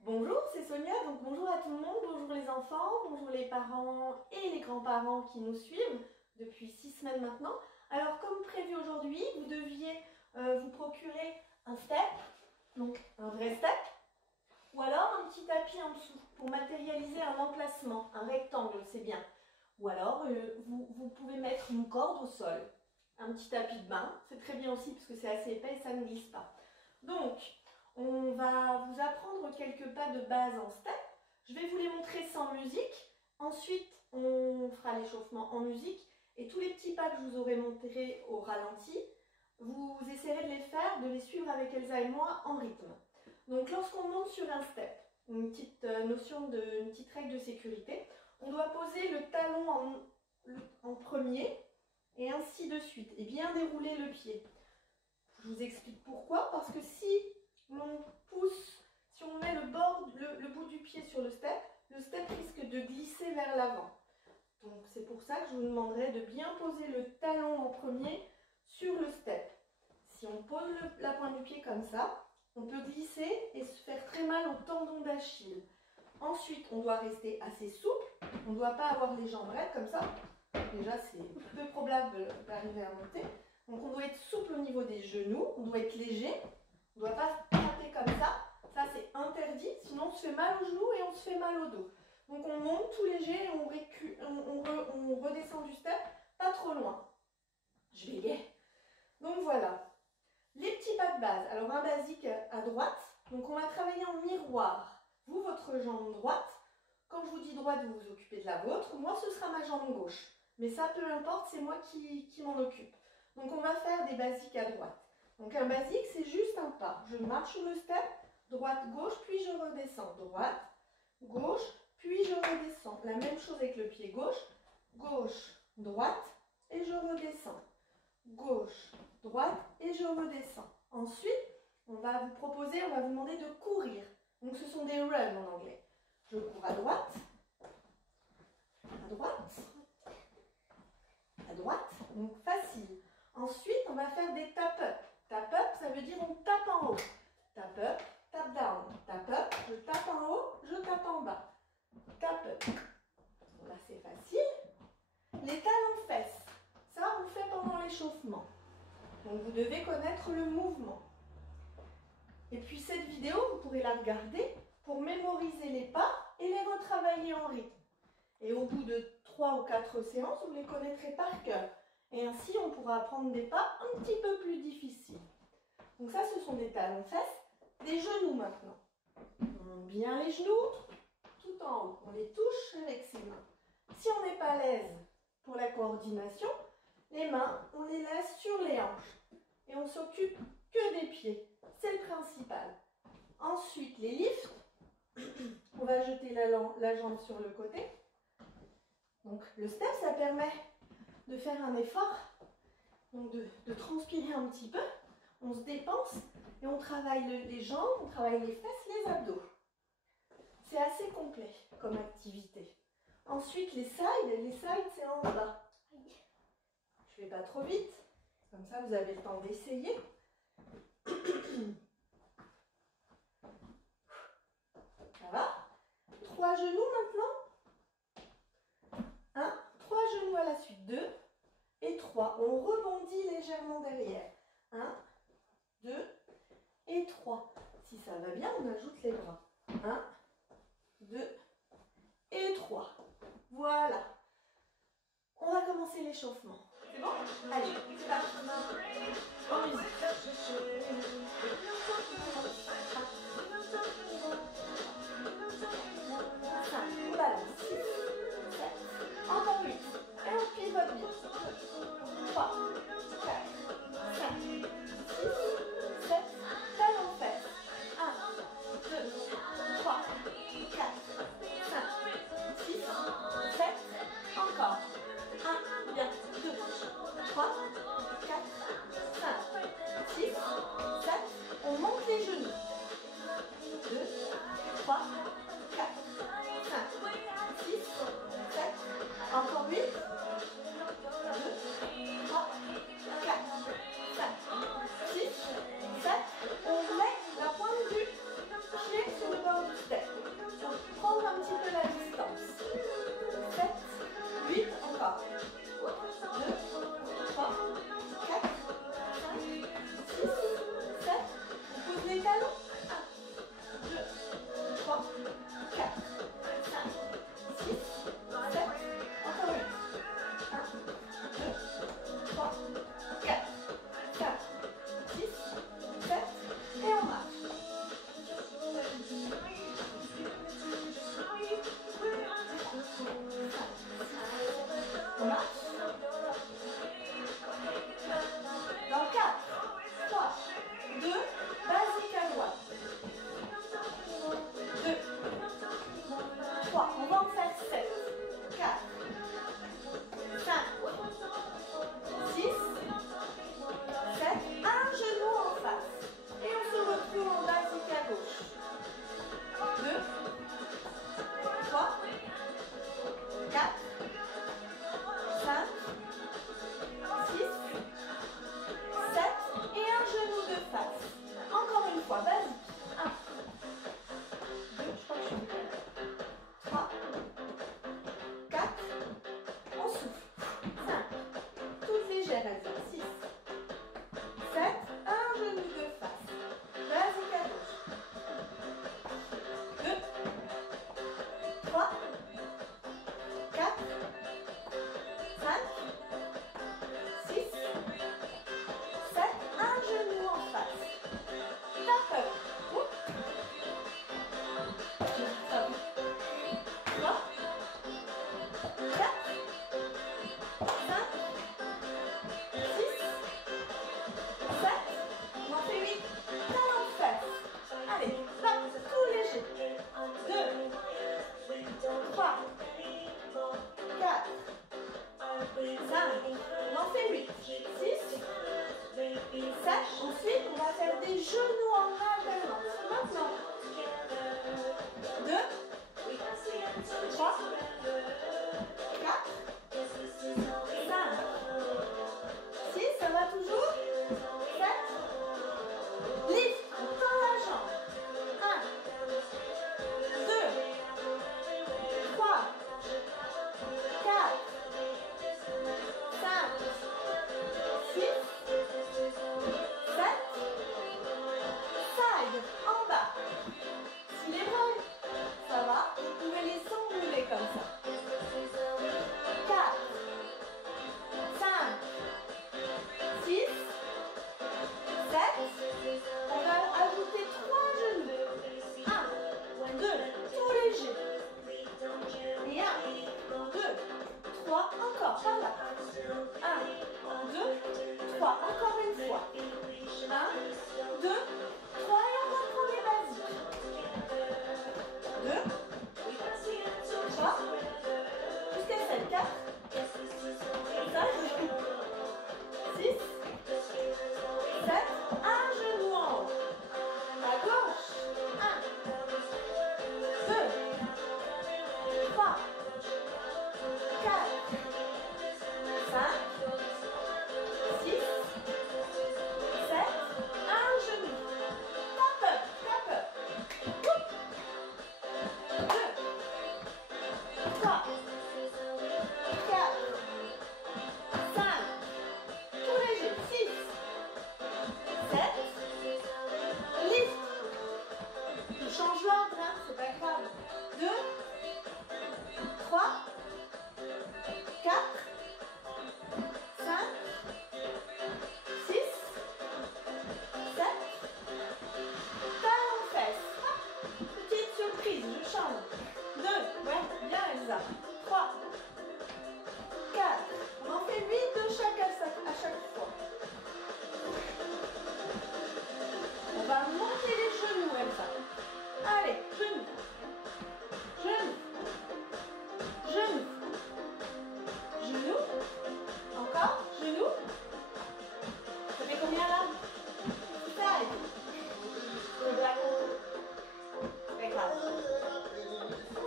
Bonjour, c'est Sonia, donc bonjour à tout le monde, bonjour les enfants, bonjour les parents et les grands-parents qui nous suivent depuis 6 semaines maintenant. Alors comme prévu aujourd'hui, vous deviez vous procurer un step, donc un vrai step, ou alors un petit tapis en dessous pour matérialiser un emplacement, un rectangle, c'est bien. Ou alors vous pouvez mettre une corde au sol, un petit tapis de bain, c'est très bien aussi parce que c'est assez épais et ça ne glisse pas. Donc, on va vous apprendre quelques pas de base en step. Je vais vous les montrer sans musique. Ensuite, on fera l'échauffement en musique. Et tous les petits pas que je vous aurai montrés au ralenti, vous essayerez de les faire, de les suivre avec Elsa et moi en rythme. Donc, lorsqu'on monte sur un step, une petite une petite règle de sécurité, on doit poser le talon en premier et ainsi de suite. Et bien dérouler le pied. Je vous explique pourquoi. Parce que si l'on pousse, si on met le bout du pied sur le step risque de glisser vers l'avant. Donc c'est pour ça que je vous demanderai de bien poser le talon en premier sur le step. Si on pose la pointe du pied comme ça, on peut glisser et se faire très mal au tendon d'Achille. Ensuite, on doit rester assez souple. On ne doit pas avoir les jambes raides comme ça. Déjà, c'est peu probable d'arriver à monter. Donc on doit être souple au niveau des genoux, on doit être léger. On ne doit pas taper comme ça. Ça, c'est interdit. Sinon, on se fait mal aux genoux et on se fait mal au dos. Donc, on monte tout léger et on redescend du step, pas trop loin. Je vais gay. Donc, voilà. Les petits pas de base. Alors, un basique à droite. Donc, on va travailler en miroir. Vous, votre jambe droite. Quand je vous dis droite, vous vous occupez de la vôtre. Moi, ce sera ma jambe gauche. Mais ça, peu importe, c'est moi qui m'en occupe. Donc, on va faire des basiques à droite. Donc un basique, c'est juste un pas. Je marche sur le step, droite, gauche, puis je redescends. Droite, gauche, puis je redescends. La même chose avec le pied gauche. Gauche, droite, et je redescends. Gauche, droite, et je redescends. Ensuite, on va vous demander de courir. Donc ce sont des runs en anglais. Je cours à droite, à droite, donc facile. Ensuite, on va faire des tap-up. Tap-up, ça veut dire on tape en haut. Tap-up, tap-down. Tap-up, je tape en haut, je tape en bas. Tap-up. Là, c'est facile. Les talons-fesses, ça, on le fait pendant l'échauffement. Donc, vous devez connaître le mouvement. Et puis, cette vidéo, vous pourrez la regarder pour mémoriser les pas et les retravailler en rythme. Et au bout de 3 ou 4 séances, vous les connaîtrez par cœur. Et ainsi, on pourra apprendre des pas un petit peu plus difficiles. Donc ça, ce sont des talons-fesses. Des genoux maintenant. On monte bien les genoux, tout en haut. On les touche avec ses mains. Si on n'est pas à l'aise pour la coordination, les mains, on les laisse sur les hanches. Et on s'occupe que des pieds. C'est le principal. Ensuite, les lifts. On va jeter la jambe sur le côté. Donc le step, ça permet de faire un effort, donc de transpirer un petit peu, on se dépense et on travaille les jambes, on travaille les fesses, les abdos. C'est assez complet comme activité. Ensuite les sides c'est en bas. Je ne vais pas trop vite, comme ça vous avez le temps d'essayer. Ça va? 3 genoux maintenant. 3 genoux à la suite, 2 et 3. On rebondit légèrement derrière. 1, 2 et 3. Si ça va bien, on ajoute les bras. 1, 2 et 3. Voilà. On va commencer l'échauffement. C'est bon? Allez, c'est parti. En musique. On balance. 6, 7, encore 8. Et on pivote bien. 3, 4, 5, 6, 7, talons-fesses. 1, 2, 3, 4, 5, 6, 7, encore. 1, bien, 2, 3, 4, Ensuite, on va faire des genoux en alternance. Maintenant. 2, 3, 4, 5, 6, ça va toujours? 7, lift, on tend la jambe. 1, 2, 3, 4, 5, 6, 7, side, en bas. Si les bras, ça va, vous pouvez les enrouler comme ça. 4, 5, 6, 7. On va ajouter 3 genoux. 1, 2, tout léger. Et 1, 2, 3, encore par là. 1, 2, 3, encore une fois. 1, 2, 3 et on reprend les basiques. 2, 3, jusqu'à 7, 4, 5, 6, 7, un genou en haut. À gauche. 1, 2, 3, 4, 5, 6, 7, un genou. Tap up, tap up. 2, 3, 4, 5, tout léger, 6, 7, lift. On change l'ordre, hein, c'est pas grave. 2, 3, 4, 5, 6, 7, talon fesse. Petite surprise, je change. 2, ouais, bien Elsa. 3, 4, on en fait 8 de chaque à chaque fois. On va monter les genoux, Elsa. Allez, genoux, genoux, genoux, genoux, encore, genoux. Ça fait combien là? Side. Le black. C'est grave.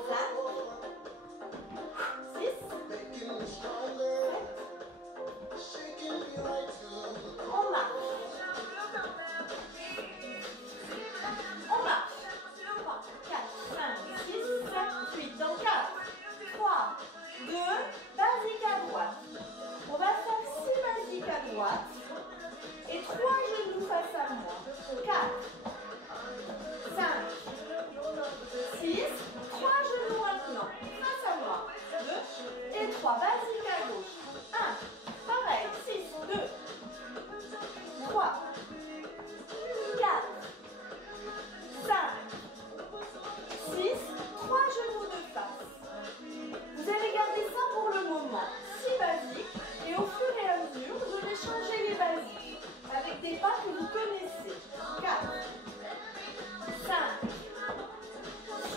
5, 6, 7, on marche. On marche. 3, 4, 5, 6, 7, 8. Dans 4, 3, 2, basique à droite. On va faire 6 basiques à droite. Et 3 genoux face à moi. 4, 5, 6, 3 genoux maintenant. Face à moi. 2 et 3 basiques à gauche. 1, pareil. 6, 2, 3, 4, 5, 6, 3 genoux de face. Vous allez garder ça pour le moment. 6 basiques. Et au fur et à mesure, je vais changer les basiques. Avec des pas que vous connaissez. 4, 5,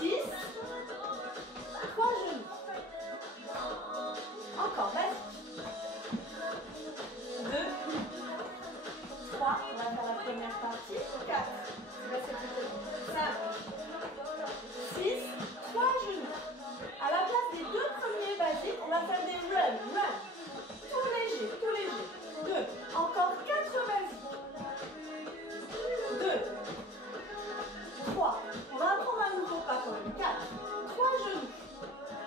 6, 3 genoux. Encore, basique. 2, 3, on va faire la première partie. 4, là c'est plutôt 5, 6, 3 genoux. À la place des 2 premiers basiques, on va faire des run. Tout léger, tout léger. 2, encore 4 basiques. 2, 3, on va apprendre un nouveau pas quand même. 4, 3 genoux.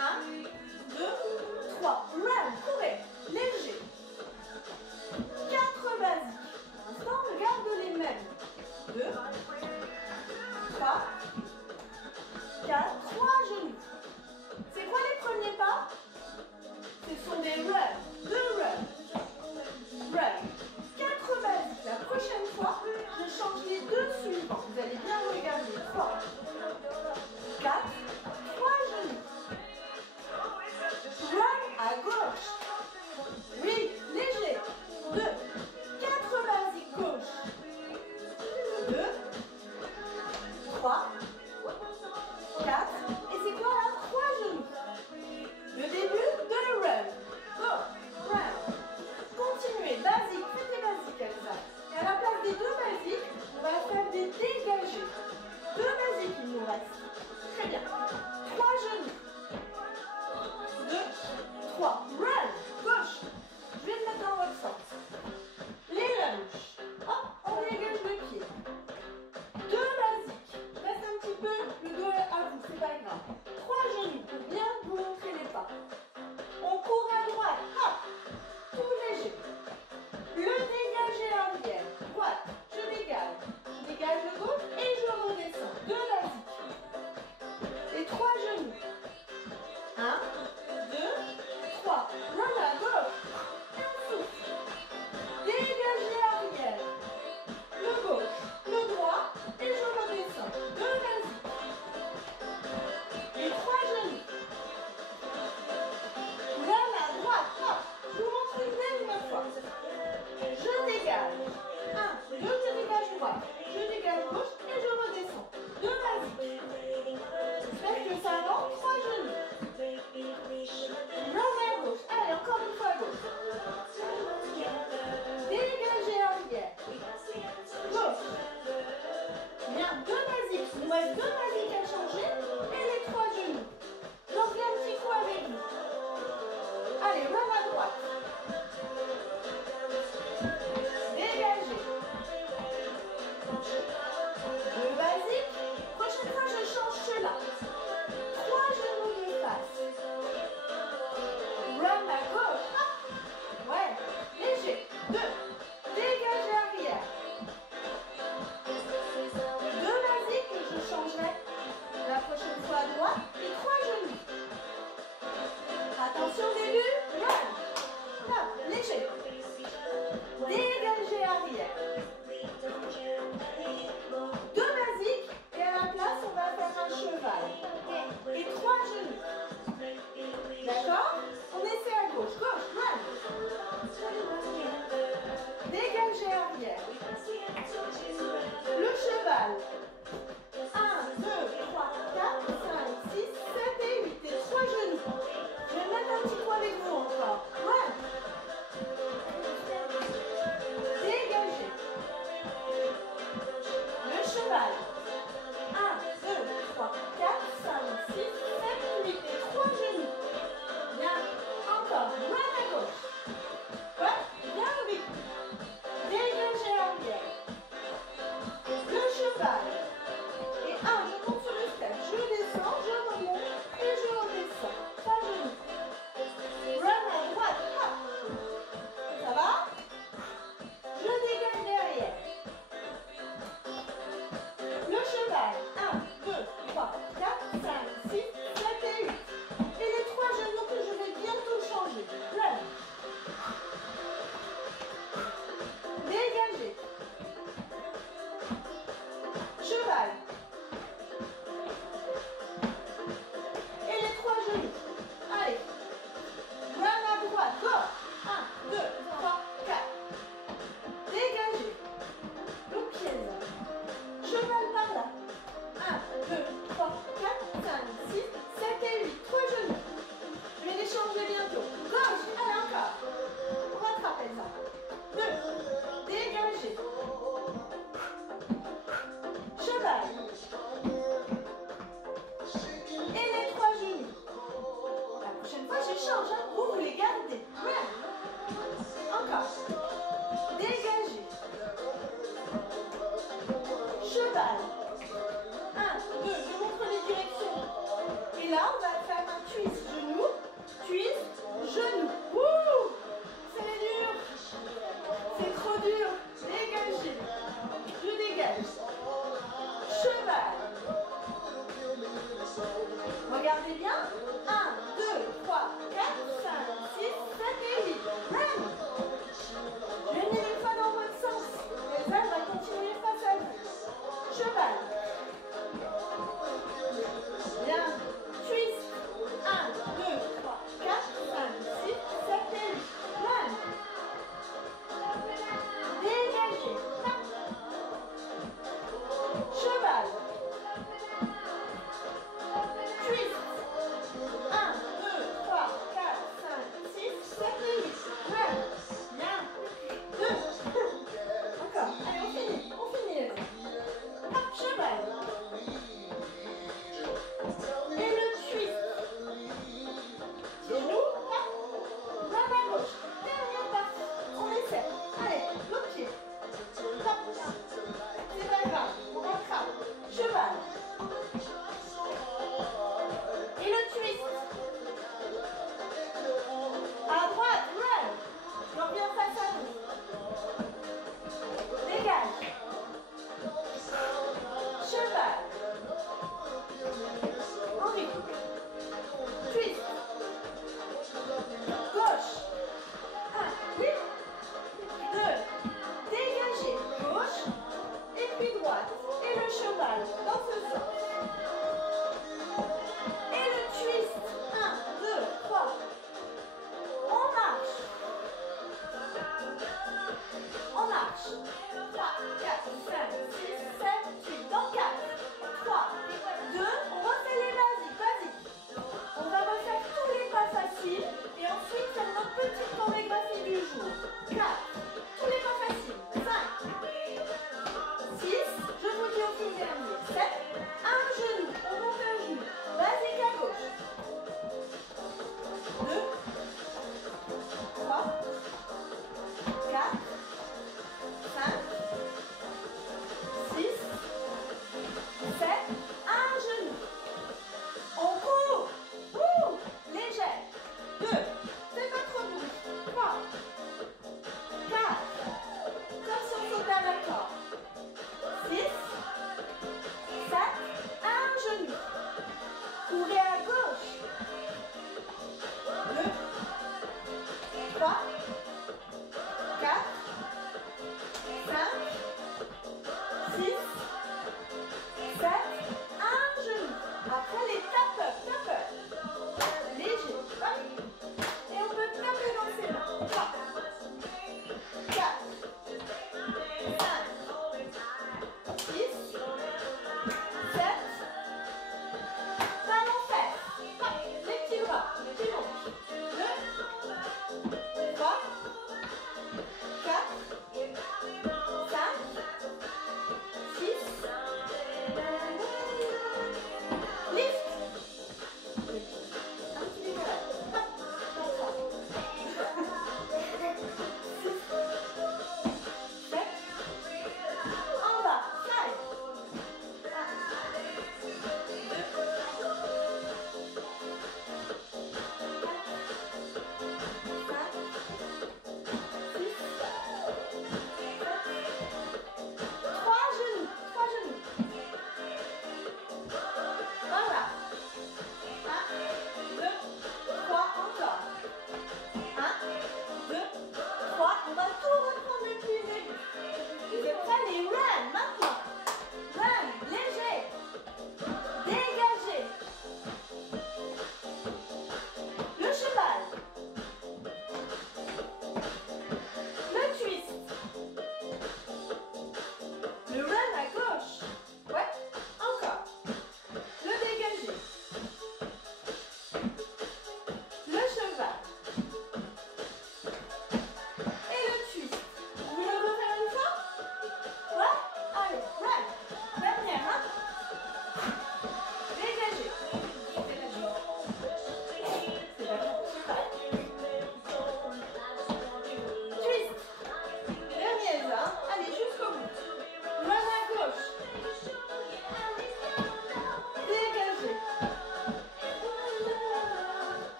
1, 2, 3, run, courez, léger. 4 basiques. Pour l'instant, on garde les mêmes. 2, 3, 4, 3 dégage. 1, 2, je dégage droite. Je dégage gauche et je redescends. 2 basiques. J'espère que ça avance. 3 genoux. Run à gauche. Allez, encore une fois à gauche. Dégagez arrière. Gauche. Bien, 2 basiques. Il nous reste 2 basiques à changer et les 3 genoux. J'en fais un petit coup avec vous. Allez, run à droite. Dégagez.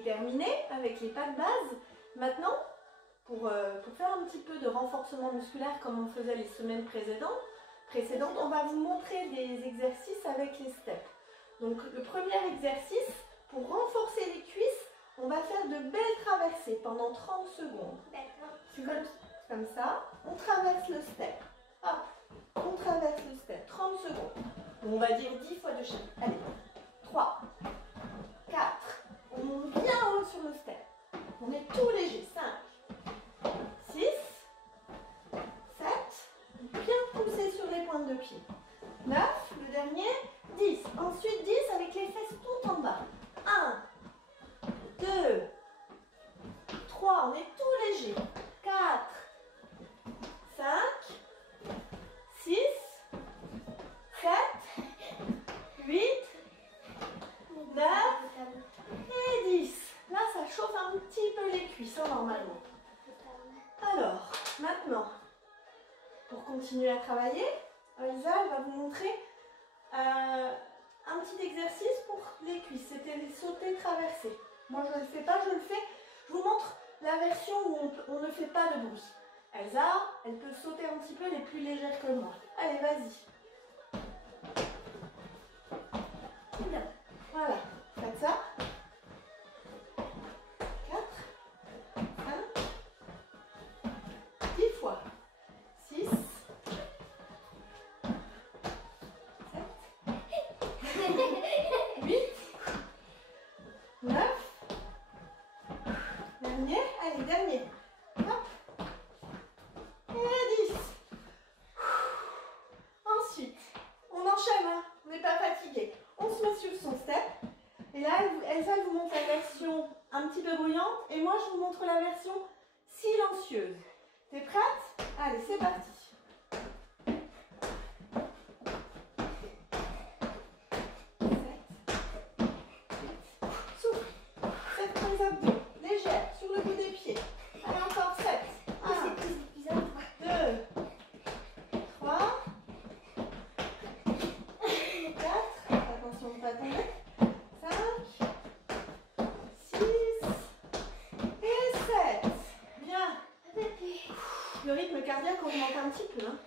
est terminé avec les pas de base. Maintenant, pour faire un petit peu de renforcement musculaire comme on faisait les semaines précédentes, on va vous montrer des exercices avec les steps. Donc le premier exercice, pour renforcer les cuisses, on va faire de belles traversées pendant 30 secondes. D'accord. Comme ça, on traverse le step. Hop, on traverse le step. 30 secondes. On va dire 10 fois de chaque. Allez, 3, 4. On monte bien haut sur le step. On est tout léger. 5, 6, 7. Bien poussé sur les pointes de pied. 9, le dernier. 10. Ensuite 10 avec les fesses tout en bas. 1, 2, 3. On est tout léger. 4, 5, 6, 7, 8, 9 et 10. Là, ça chauffe un petit peu les cuisses, hein, normalement. Alors, maintenant, pour continuer à travailler, Elsa va vous montrer un petit exercice pour les cuisses. C'était les sautés traversés. Moi, je ne le fais pas, je le fais. Je vous montre la version où on ne fait pas de bruit. Elsa, elle peut sauter un petit peu, elle est plus légère que moi. Allez, vas-y. Voilà, faites ça. 4, 5, 10 fois. 6, 7, 8, 9. Dernier, allez, dernier. Hop. Et 10. Ensuite, on enchaîne, hein. On n'est pas fatigué. On se met sur son step. Et là, Elsa vous montre la version un petit peu bruyante. Et moi, je vous montre la version silencieuse. T'es prête? Allez, c'est parti. 7, 8, souffle. 7 points abdos, légère, sur le bout des pieds. Allez, encore 7. 1, 2, 3, 4, attention de ne pas tomber, 5, 6 et 7. Bien. Le rythme cardiaque augmente un petit peu. Hein.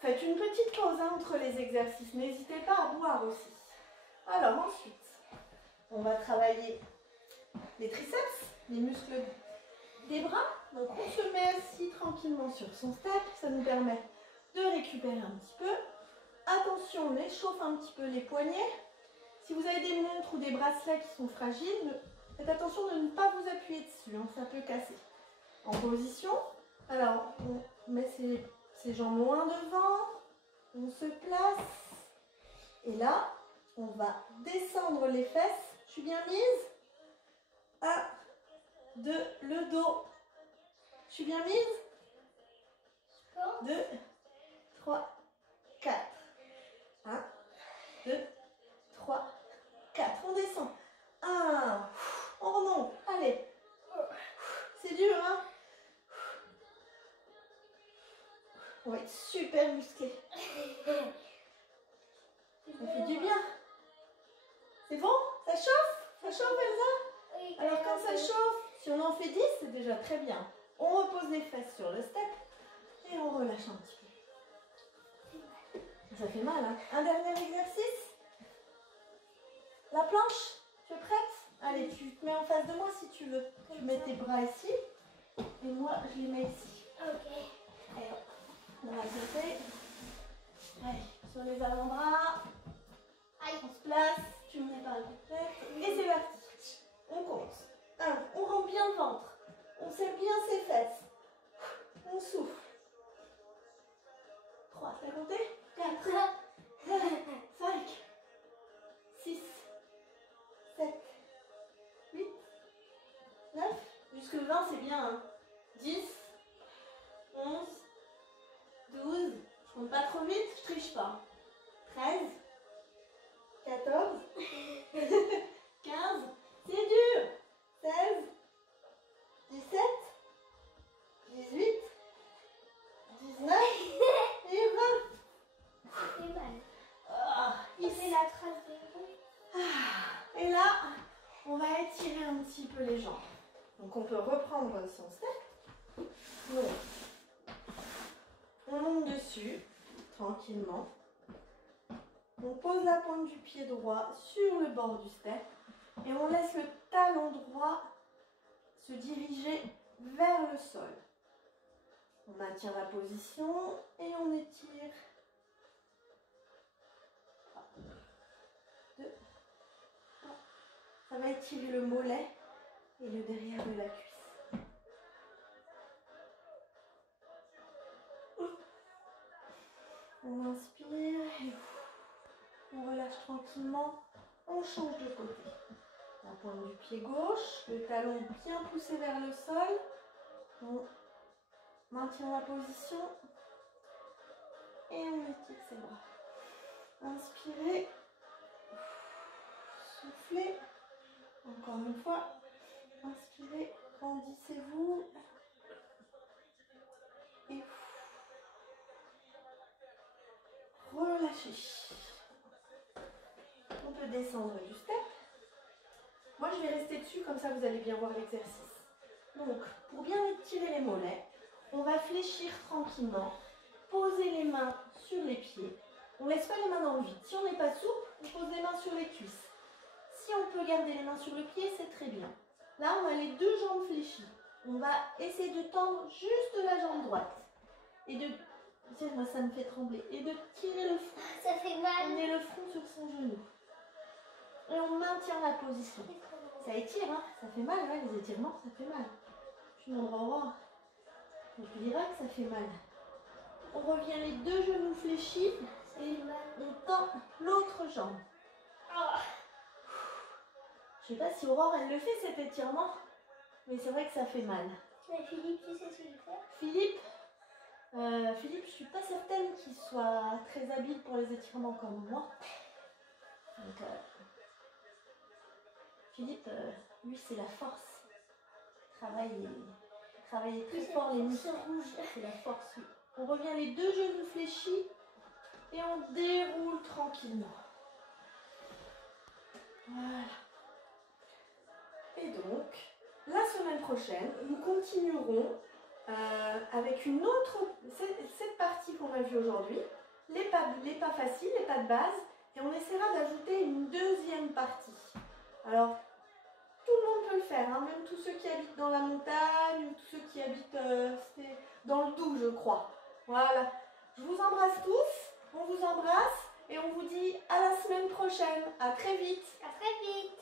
Faites une petite pause, hein, entre les exercices. N'hésitez pas à boire aussi. Alors ensuite, on va travailler les triceps, les muscles des bras. Donc on se met assis tranquillement sur son step. Ça nous permet de récupérer un petit peu. Attention, on échauffe un petit peu les poignets. Si vous avez des montres ou des bracelets qui sont fragiles, faites attention de ne pas vous appuyer dessus, hein, ça peut casser. En position, alors on met ses jambes loin devant, on se place. Et là, on va descendre les fesses. Je suis bien mise? 1, 2, le dos. Je suis bien mise? 2, 3, 4. 1, 2, 3, 4. On descend. 1. On remonte. Allez. C'est dur, hein? On va être super musclé. Ça fait du bien. C'est bon? Ça chauffe? Ça chauffe, Elsa? Oui. Alors quand ça chauffe, si on en fait 10, c'est déjà très bien. On repose les fesses sur le step et on relâche un petit peu. Ça fait mal, hein? Un dernier exercice. La planche, tu es prête? Allez, tu te mets en face de moi si tu veux. Tu mets tes bras ici et moi je les mets ici. Ok. Allez, hop. On va sauter. Allez, sur les avant-bras. Aïe. On se place, tu me mets par le côté. Et c'est parti. On compte. 1, on rend bien le ventre. On serre bien ses fesses. On souffle. 3, t'as compté? 4, 5, 6, 7, 8, 9, jusque 20 c'est bien, hein. 10, 11, 12, je compte pas trop vite, je triche pas. 13, 14, 15, c'est dur. 16, 17, 18, 19 et 20. C'est mal. Ah, Il fait la trace de roue. et là, on va étirer un petit peu les jambes. Donc on peut reprendre son step. Donc, on monte dessus, tranquillement. On pose la pointe du pied droit sur le bord du step et on laisse le talon droit se diriger vers le sol. On maintient la position et on étire. 2, 3. Ça va étirer le mollet et le derrière de la cuisse. On inspire et on relâche tranquillement. On change de côté. La pointe du pied gauche, le talon bien poussé vers le sol. On maintient la position et on étire ses bras. Inspirez, soufflez. Encore une fois, inspirez, grandissez-vous. Et relâchez. On peut descendre du step. Moi, je vais rester dessus, comme ça vous allez bien voir l'exercice. Donc, pour bien étirer les mollets, on va fléchir tranquillement, poser les mains sur les pieds. On ne laisse pas les mains dans le vide. Si on n'est pas souple, on pose les mains sur les cuisses. Si on peut garder les mains sur le pied, c'est très bien. Là, on a les deux jambes fléchies. On va essayer de tendre juste la jambe droite. Et de... Moi, ça me fait trembler. Et de tirer le front. Ça fait mal. On met le front sur son genou. Et on maintient la position. Ça étire, hein. Ça fait mal, ouais, les étirements, ça fait mal. Je me Aurore. Je dirais que ça fait mal. On revient les deux genoux fléchis et on tend l'autre jambe. Je ne sais pas si Aurore, elle le fait cet étirement, mais c'est vrai que ça fait mal. Mais Philippe, tu sais ce qu'il fait? Philippe, je ne suis pas certaine qu'il soit très habile pour les étirements comme moi. Donc, Philippe, lui, c'est la force. Travailler très fort les muscles. C'est la force. Oui. On revient les deux genoux fléchis et on déroule tranquillement. Voilà. Et donc, la semaine prochaine, nous continuerons avec une autre, cette partie qu'on a vue aujourd'hui, les pas faciles, les pas de base, et on essaiera d'ajouter une deuxième partie. Alors, tout le monde peut le faire, hein, même tous ceux qui habitent dans la montagne, ou tous ceux qui habitent dans le Doubs, je crois. Voilà. Je vous embrasse tous, on vous embrasse, et on vous dit à la semaine prochaine. À très vite. À très vite.